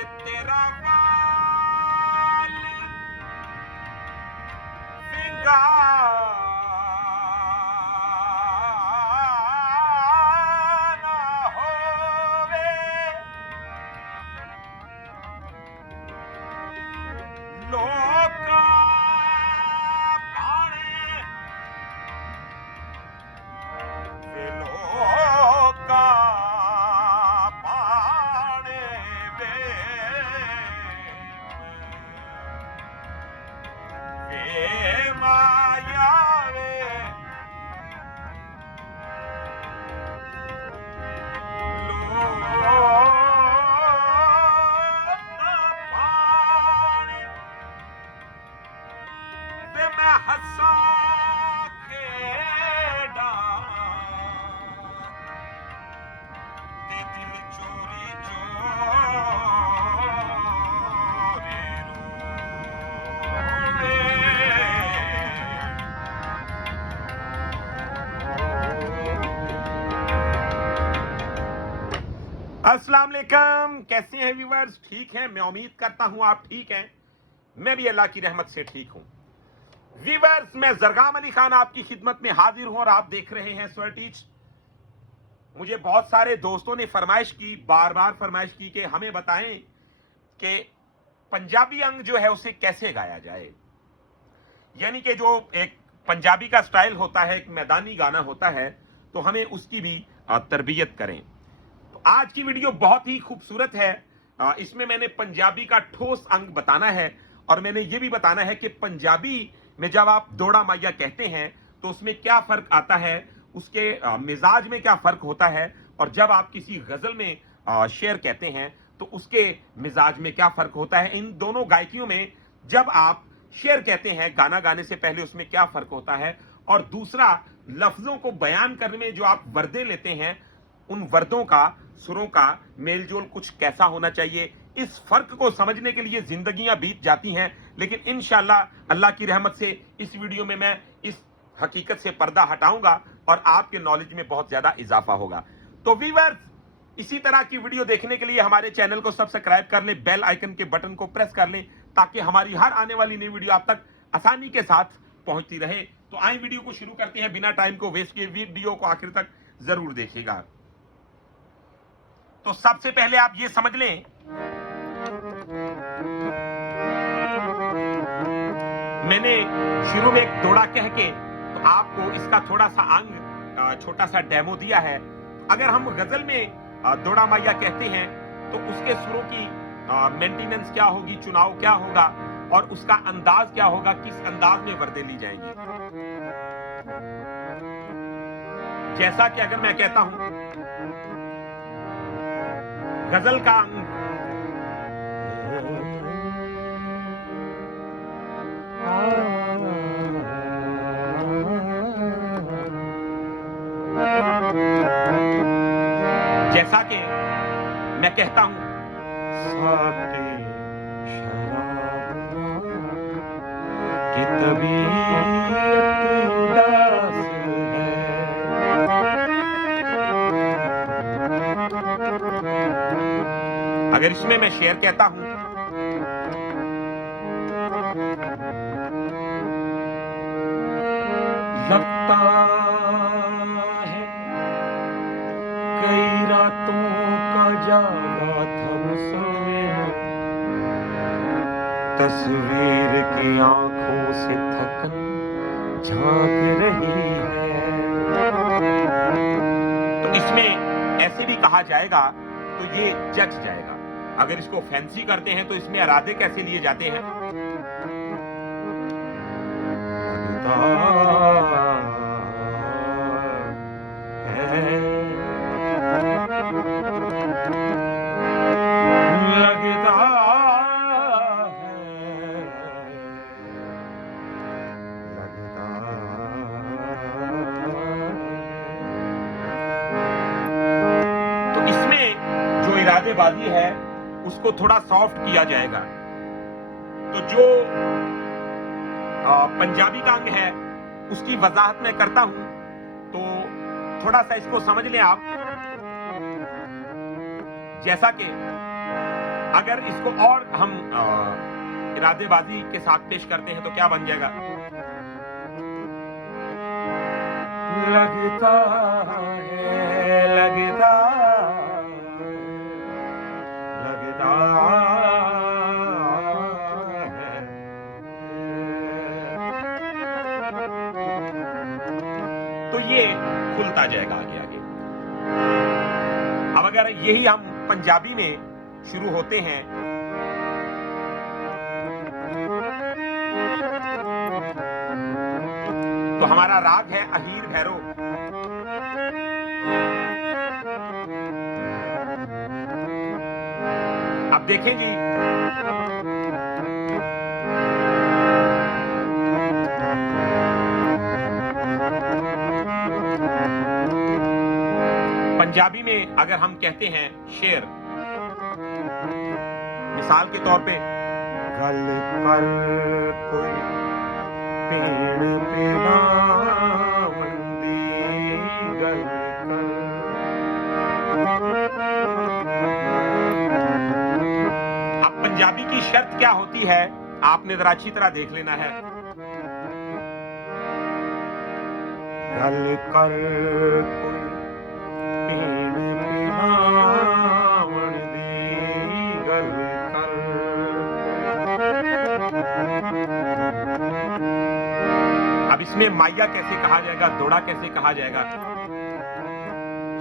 कि तेरा बाल विंगा ना होवे, लोका पाणे वे, लोका पाणे वे, वे माया वे, लोका पाणे वे, मैं हंसा खेड़ा ते दिल चोरी चोरी रोवे। अस्सलाम वालेकुम, कैसे हैं व्यूअर्स? ठीक हैं, मैं उम्मीद करता हूं आप ठीक हैं। मैं भी अल्लाह की रहमत से ठीक हूं। व्यूअर्स, मैं जरगाम अली खान आपकी खिदमत में हाजिर हूं और आप देख रहे हैं स्वर टीच। मुझे बहुत सारे दोस्तों ने फरमाइश की, बार बार फरमाइश की कि हमें बताएं कि पंजाबी अंग जो है उसे कैसे गाया जाए, यानी कि जो एक पंजाबी का स्टाइल होता है, एक मैदानी गाना होता है, तो हमें उसकी भी तरबियत करें। तो आज की वीडियो बहुत ही खूबसूरत है। इसमें मैंने पंजाबी का ठोस अंग बताना है और मैंने ये भी बताना है कि पंजाबी में जब आप दौड़ा माया कहते हैं तो उसमें क्या फर्क आता है, उसके मिजाज में क्या फर्क होता है, और जब आप किसी गजल में शेर कहते हैं तो उसके मिजाज में क्या फर्क होता है। इन दोनों गायकियों में जब आप शेर कहते हैं गाना गाने से पहले उसमें क्या फर्क होता है, और दूसरा लफ्जों को बयान करने में जो आप वर्दे लेते हैं उन वर्दों का, सुरों का मेलजोल कुछ कैसा होना चाहिए। इस फर्क को समझने के लिए जिंदगियां बीत जाती हैं, लेकिन इंशाल्लाह अल्लाह की रहमत से इस वीडियो में मैं इस हकीकत से पर्दा हटाऊंगा और आपके नॉलेज में बहुत ज्यादा इजाफा होगा। तो व्यूअर्स, इसी तरह की वीडियो देखने के लिए हमारे चैनल को सब्सक्राइब कर लें, बेल आइकन के बटन को प्रेस कर लें, ताकि हमारी हर आने वाली नई वीडियो आप तक आसानी के साथ पहुंचती रहे। तो आइए वीडियो को शुरू करते हैं, बिना टाइम को वेस्ट किए वीडियो को आखिर तक जरूर देखिएगा। तो सबसे पहले आप ये समझ लें, मैंने शुरू में एक दौड़ा कह के तो आपको इसका थोड़ा सा अंग, छोटा सा डेमो दिया है। अगर हम गजल में दौड़ा माया कहते हैं तो उसके सुरों की मेंटेनेंस क्या होगी, चुनाव क्या होगा, और उसका अंदाज क्या होगा, किस अंदाज में वर्दे ली जाएंगी। जैसा कि अगर मैं कहता हूं गजल का अंग, जैसा कि मैं कहता हूं साके शराब की तबीयत उदास है, अगर इसमें मैं शेर कहता हूं लगता है कई रातों का जागा था मुसव्विर, तस्वीर की आंखों से थकन झांक रही है, तो इसमें ऐसे भी कहा जाएगा तो ये जज जाएगा। अगर इसको फैंसी करते हैं तो इसमें इरादे कैसे लिए जाते हैं, लगता तो इसमें जो इरादेबाजी है उसको थोड़ा सॉफ्ट किया जाएगा। तो जो पंजाबी का अंग है उसकी वजाहत मैं करता हूं, तो थोड़ा सा इसको समझ लें आप। जैसा कि अगर इसको और हम इरादेबाजी के साथ पेश करते हैं तो क्या बन जाएगा? लगता है, लगता है। तो ये खुलता जाएगा आगे आगे। अब अगर यही हम पंजाबी में शुरू होते हैं, तो हमारा राग है अहीर भैरो। अब देखें जी, पंजाबी में अगर हम कहते हैं शेर, मिसाल के तौर पे, गल कर कोई पेड़ पे लावंदी, गल कर। अब पंजाबी की शर्त क्या होती है, आपने जरा अच्छी तरह देख लेना है। गल कर कोई पेड़ पे लावंदी, गल कर। अब इसमें माइया कैसे कहा जाएगा, दोड़ा कैसे कहा जाएगा?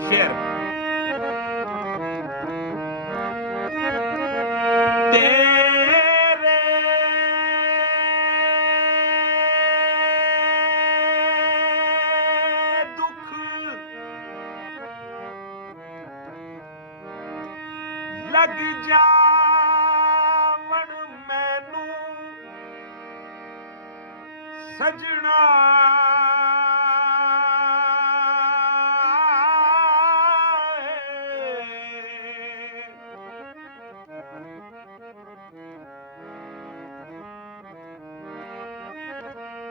शेर, तेरे दुख लग जावण मैनू सजना,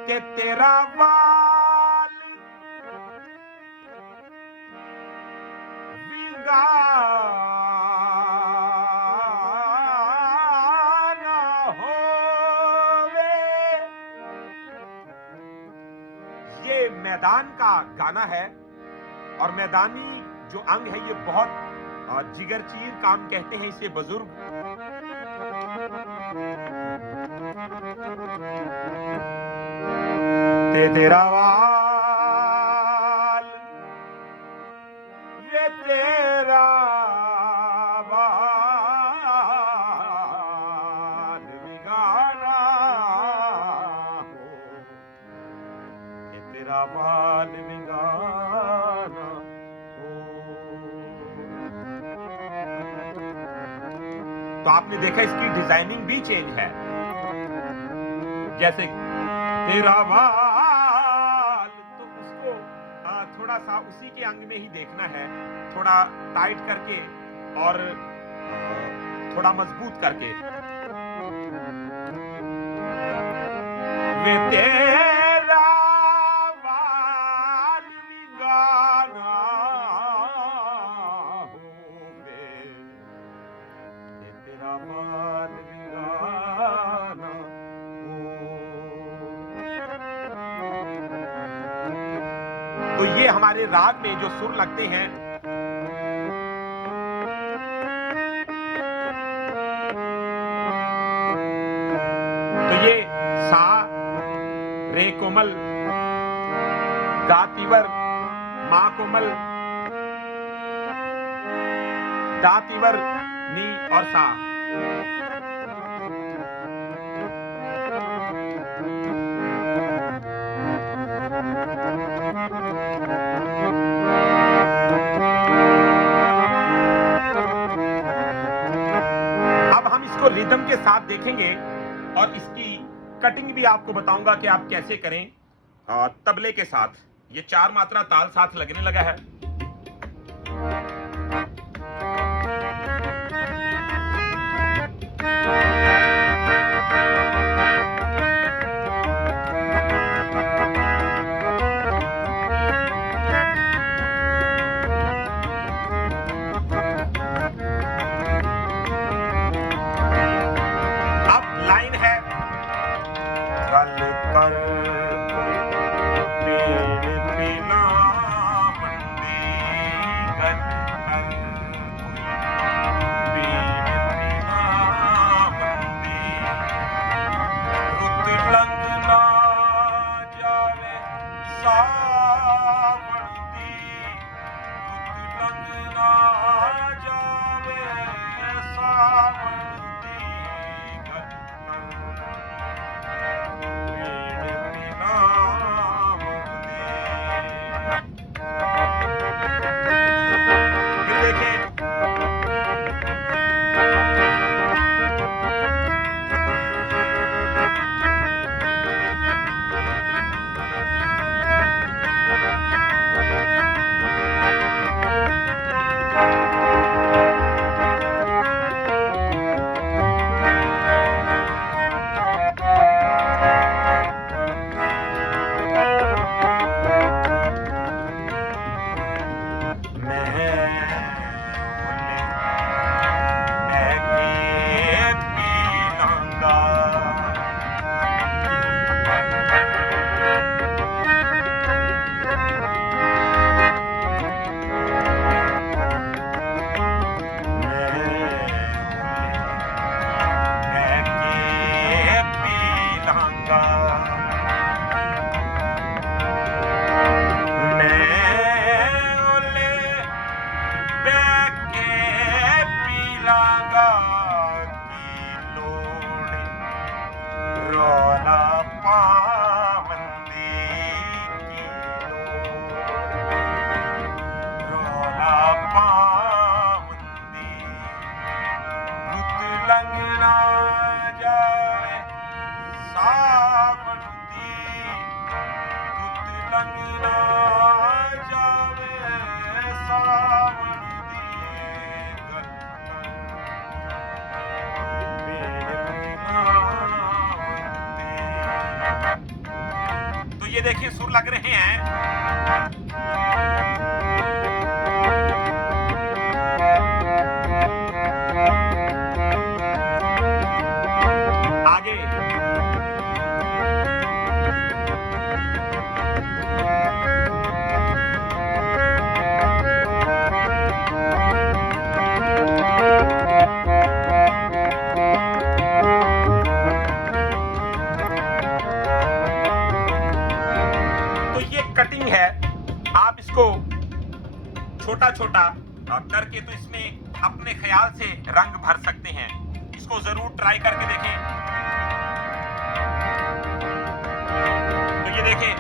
के तेरा वाल विंगाना होवे। ये मैदान का गाना है, और मैदानी जो अंग है ये बहुत जिगरचीर काम कहते हैं इसे बुजुर्ग। तेरा वाल, ये तेरा वाल विगाना हो, ये तेरा वाल विगाना हो। तो आपने देखा इसकी डिजाइनिंग भी चेंज है। जैसे तेरा वाल, तो उसको थोड़ा सा उसी के अंग में ही देखना है, थोड़ा टाइट करके और थोड़ा मजबूत करके। वे तेरा वाल विगाना होवे, ये तेरा वाल विगाना। तो ये हमारे राग में जो सुर लगते हैं, तो ये सा, रे कोमल, गा तीवर, मा कोमल, दा तीवर, नी और सा। इसको रिदम के साथ देखेंगे और इसकी कटिंग भी आपको बताऊंगा कि आप कैसे करें। तबले के साथ ये 4 मात्रा ताल साथ लगने लगा है। सावन दी रुत लंघ ना जावे सावन दी गल पेड़ बिना फिर देखें तो ये देखिए सुर लग रहे हैं। आगे तो ये कटिंग है, आप इसको छोटा छोटा करके तो इसमें अपने ख्याल से रंग भर सकते हैं। इसको जरूर ट्राई करके देखें। तो ये देखें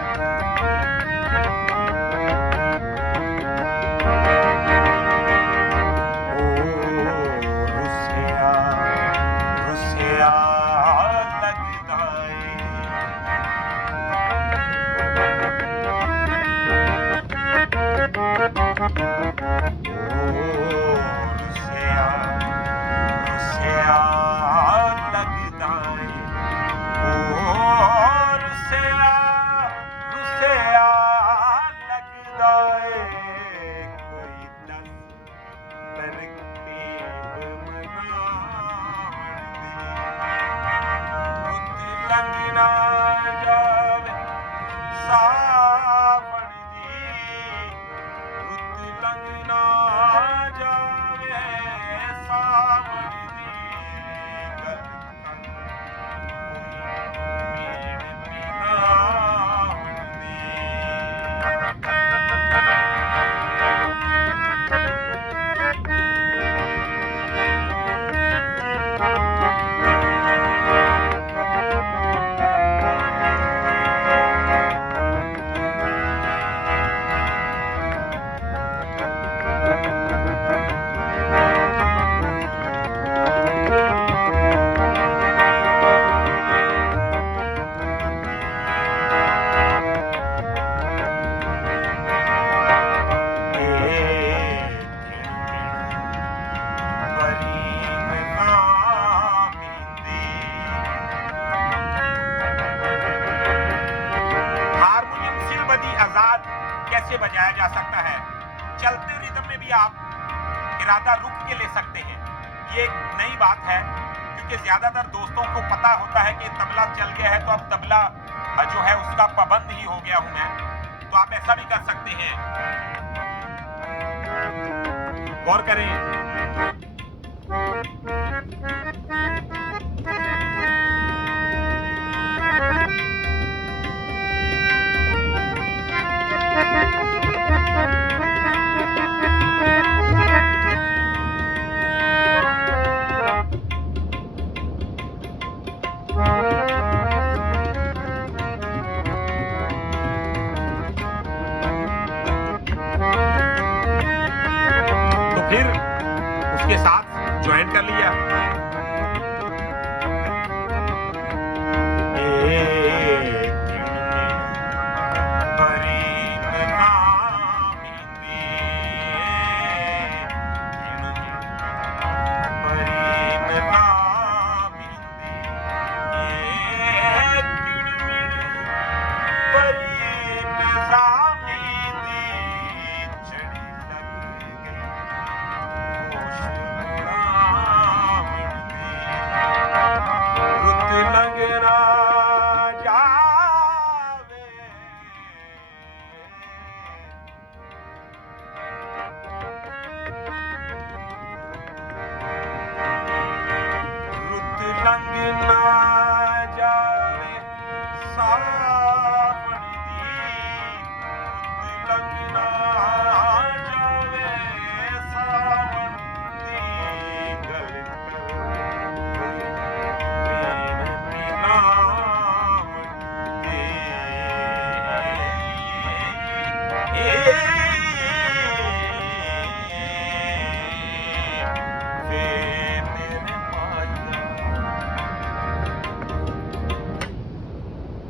कैसे बजाया जा सकता है। चलते रिदम में भी आप इरादा रुक के ले सकते हैं। ये एक नई बात है, क्योंकि ज्यादातर दोस्तों को पता होता है कि तबला चल गया है तो अब तबला जो है उसका पाबंद ही हो गया हूं मैं। तो आप ऐसा भी कर सकते हैं। गौर करें। तो फिर उसके साथ ज्वाइन कर लिया।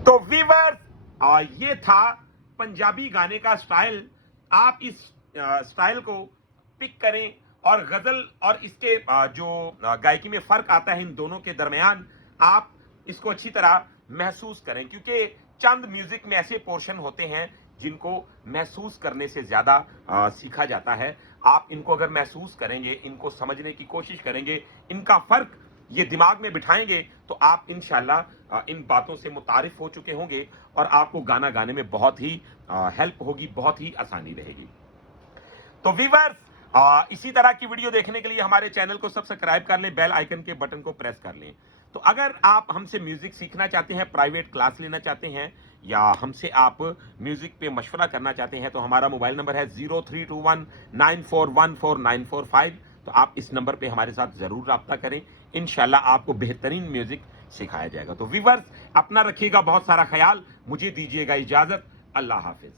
तो वीवर्स, ये था पंजाबी गाने का स्टाइल। आप इस स्टाइल को पिक करें और गजल और इसके जो गायकी में फर्क आता है इन दोनों के दरमियान, आप इसको अच्छी तरह महसूस करें, क्योंकि चंद म्यूजिक में ऐसे पोर्शन होते हैं जिनको महसूस करने से ज्यादा सीखा जाता है। आप इनको अगर महसूस करेंगे, इनको समझने की कोशिश करेंगे, इनका फर्क ये दिमाग में बिठाएंगे, तो आप इंशाल्लाह इन बातों से मुतारिफ हो चुके होंगे और आपको गाना गाने में बहुत ही हेल्प होगी, बहुत ही आसानी रहेगी। तो वीवर्स, इसी तरह की वीडियो देखने के लिए हमारे चैनल को सब्सक्राइब कर लें, बेल आइकन के बटन को प्रेस कर लें। तो अगर आप हमसे म्यूजिक सीखना चाहते हैं, प्राइवेट क्लास लेना चाहते हैं, या हमसे आप म्यूजिक पे मशवरा करना चाहते हैं, तो हमारा मोबाइल नंबर है 0321941445। तो आप इस नंबर पे हमारे साथ जरूर राब्ता करें, इंशाल्लाह आपको बेहतरीन म्यूजिक सिखाया जाएगा। तो वीवर्स, अपना रखिएगा बहुत सारा ख्याल, मुझे दीजिएगा इजाजत। अल्लाह हाफिज।